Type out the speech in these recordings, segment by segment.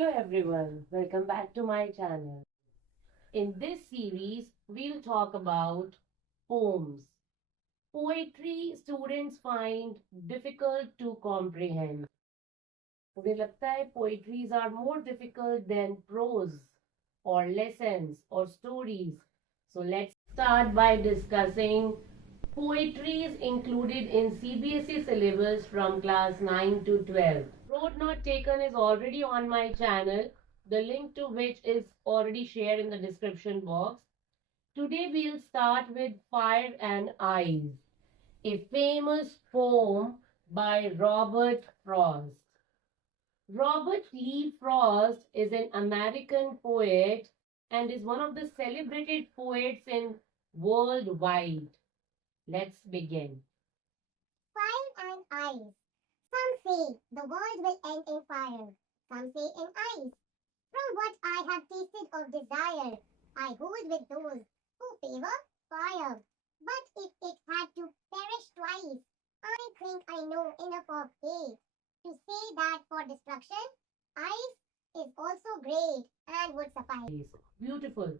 Hello everyone, welcome back to my channel. In this series, we'll talk about poems. Poetry students find difficult to comprehend. मुझे लगता है poetries are more difficult than prose or lessons or stories. So let's start by discussing poetries included in CBSE syllabus from class 9 to 12. Road Not Taken is already on my channel, the link to which is already shared in the description box. Today we'll start with Fire and Ice, a famous poem by Robert Frost. Robert Lee Frost is an American poet and is one of the celebrated poets in worldwide. Let's begin. Fire and ice. Some say the world will end in fire. Some say in ice. From what I have tasted of desire, I hold with those who favor fire. But if it had to perish twice, I think I know enough of hate to say that for destruction, ice is also great and would suffice. Beautiful.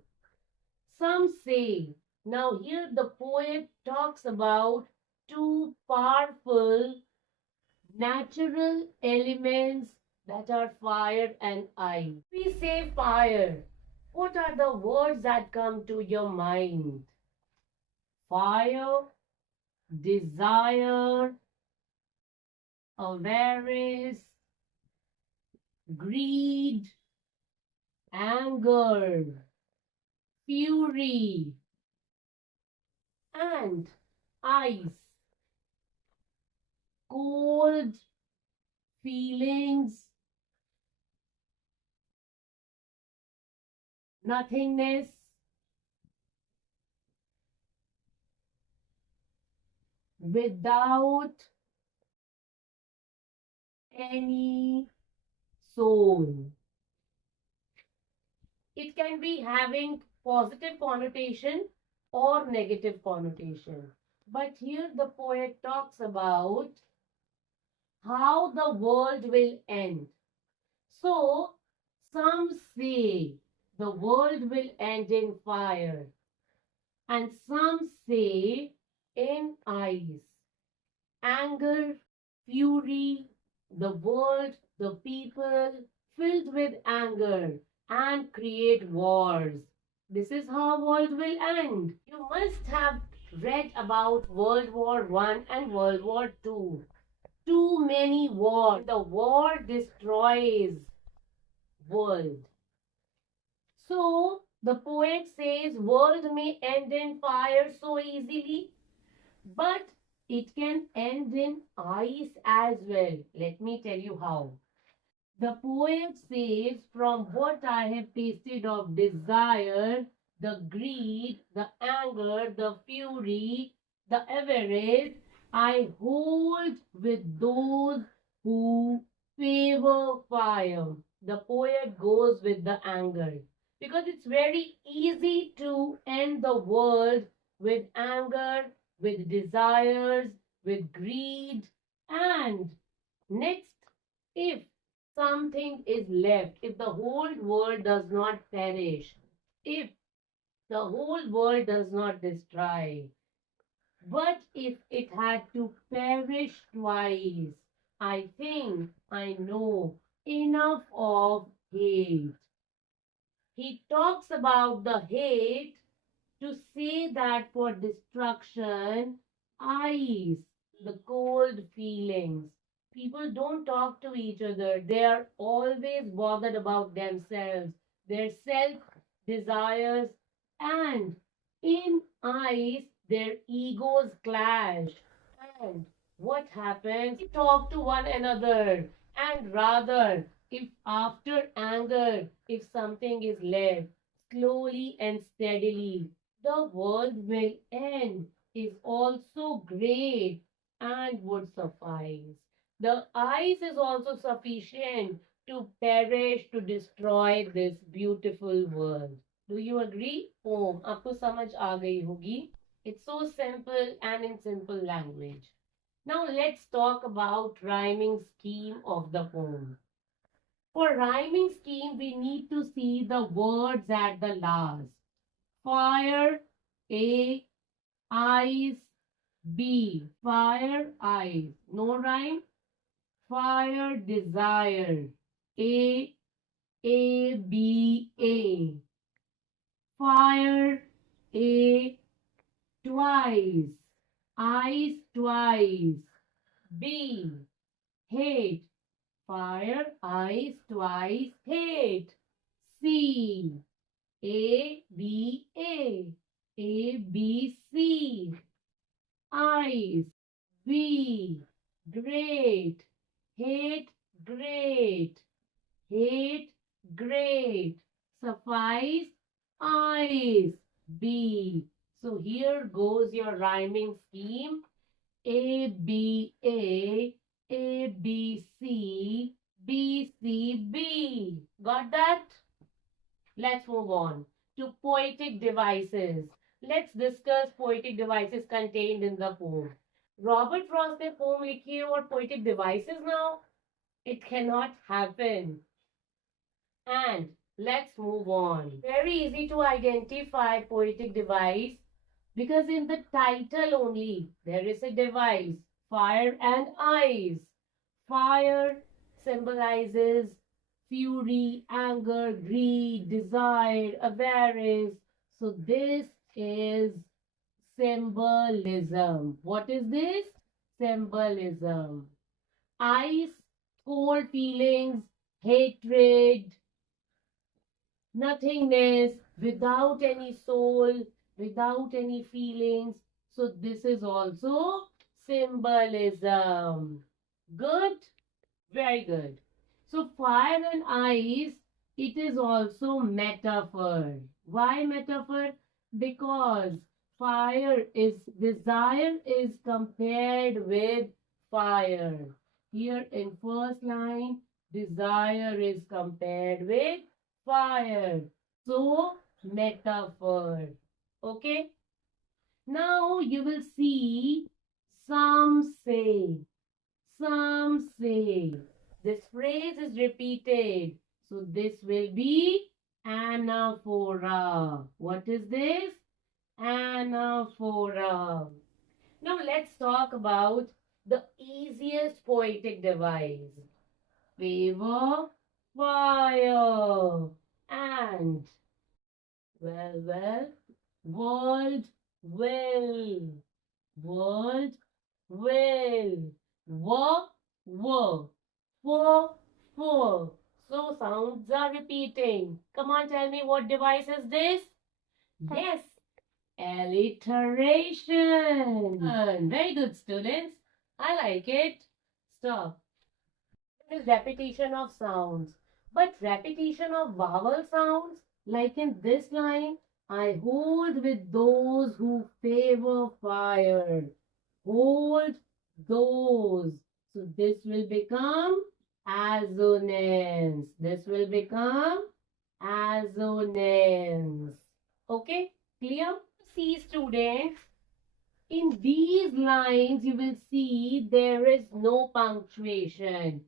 Some say. Now here the poet talks about two powerful natural elements that are fire and ice. We say fire. What are the words that come to your mind? Fire, desire, avarice, greed, anger, fury, and ice. Cold feelings, nothingness, without any soul. It can be having positive connotation or negative connotation. But here the poet talks about how the world will end. So, some say the world will end in fire, and some say in ice. Anger, fury, the world, the people filled with anger and create wars. This is how world will end. You must have read about World War I and World War II. Too many wars. The war destroys world. So the poet says world may end in fire so easily, but it can end in ice as well. Let me tell you how. The poet says, from what I have tasted of desire, the greed, the anger, the fury, the avarice, I hold with those who favor fire. The poet goes with the anger because it's very easy to end the world with anger, with desires, with greed. And next, if something is left, if the whole world does not perish, if the whole world does not destroy, but if it had to perish twice, I think I know enough of hate. He talks about the hate to say that for destruction, ice, the cold feelings. People don't talk to each other. They are always bothered about themselves, their self desires, and in ice, their egos clash. And what happens? They talk to one another, and rather, if after anger, if something is left, slowly and steadily, the world will end is also great and would suffice. The ice is also sufficient to perish, to destroy this beautiful world. Do you agree? Oh, आपको समझ आ गई होगी. It's so simple and in simple language. Now let's talk about rhyming scheme of the poem. For rhyming scheme, we need to see the words at the last. Fire, A, eyes, B. Fire, eyes. No rhyme. Fire, desire. A, A, B, A. Fire, A, twice. Eyes, twice. B, hate. Fire, eyes, twice, hate. C, A, B, A. A, B, C. Eyes. B, great. Hate, great. Hate, great. Suffice, eyes. B. So here goes your rhyming scheme. A, B, A. A, B, C. B, C, B. Got that? Let's move on to poetic devices. Let's discuss poetic devices contained in the poem. Robert Frost ने poem लिखी है और poetic devices now? It cannot happen. And let's move on. Very easy to identify poetic device because in the title only there is a device, fire and eyes. Fire symbolizes fury, anger, greed, desire, avarice. So this is symbolism. What is this? Symbolism. Eyes, cold feelings, hatred, nothingness, without any soul, without any feelings. So this is also symbolism. Good? Very good. So fire and ice, it is also metaphor. Why metaphor? Because desire is compared with fire. Here in first line, desire is compared with fire. So metaphor. Okay. Now you will see some say. Some say. This phrase is repeated. So this will be anaphora. What is this? Anaphora. Now let's talk about the easiest poetic device. Favor, fire, and world will, world will, for. So sounds are repeating. Come on, tell me what device is this? Yes, alliteration. Very good, students. I like it. Stop. It is repetition of sounds. But repetition of vowel sounds, like in this line, I hold with those who favor fire. Hold those. So this will become assonance. This will become assonance. Okay, clear? See, students, in these lines you will see there is no punctuation.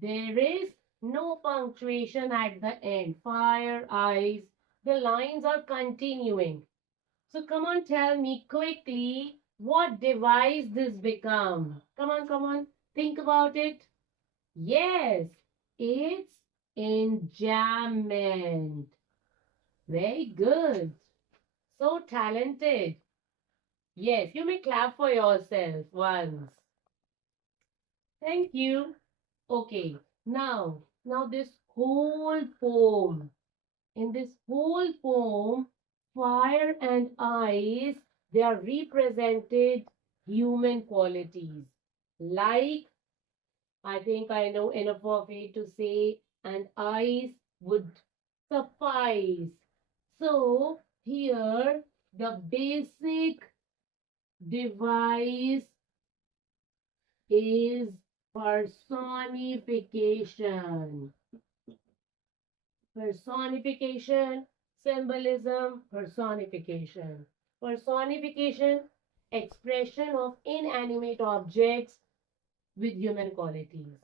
There is no punctuation at the end. Fire, eyes, the lines are continuing. So come on, tell me quickly what device this become. Come on, think about it. Yes, it's enjambment. Very good. So talented. Yes, you may clap for yourself once. Thank you. Okay, now this whole poem, in this whole poem, fire and ice, they are represented human qualities. Like, I think I know enough of it to say, and ice would suffice. So, here, the basic device is personification. Personification, symbolism, personification. Personification, expression of inanimate objects with human qualities.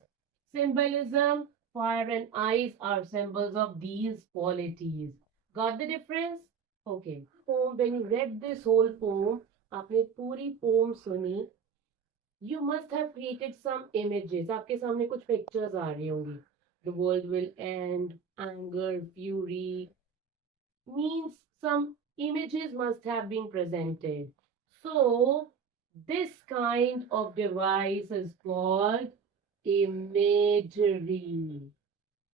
Symbolism, fire and ice are symbols of these qualities. Got the difference? Okay. Poem, when you read this whole poem, आपने पूरी poem सुनी, you must have created some images. आपके सामने कुछ pictures आ रही होंगी. The world will end, anger, fury, means some images must have been presented. So, this kind of device is called imagery.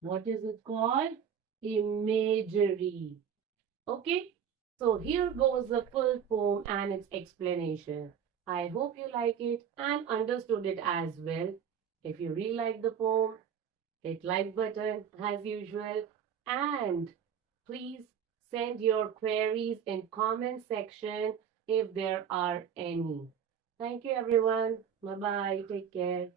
What is it called? Imagery. Okay? So, here goes the full poem and its explanation. I hope you like it and understood it as well. If you really like the poem, hit like button as usual, and please send your queries in comment section if there are any. Thank you everyone. Bye bye. Take care.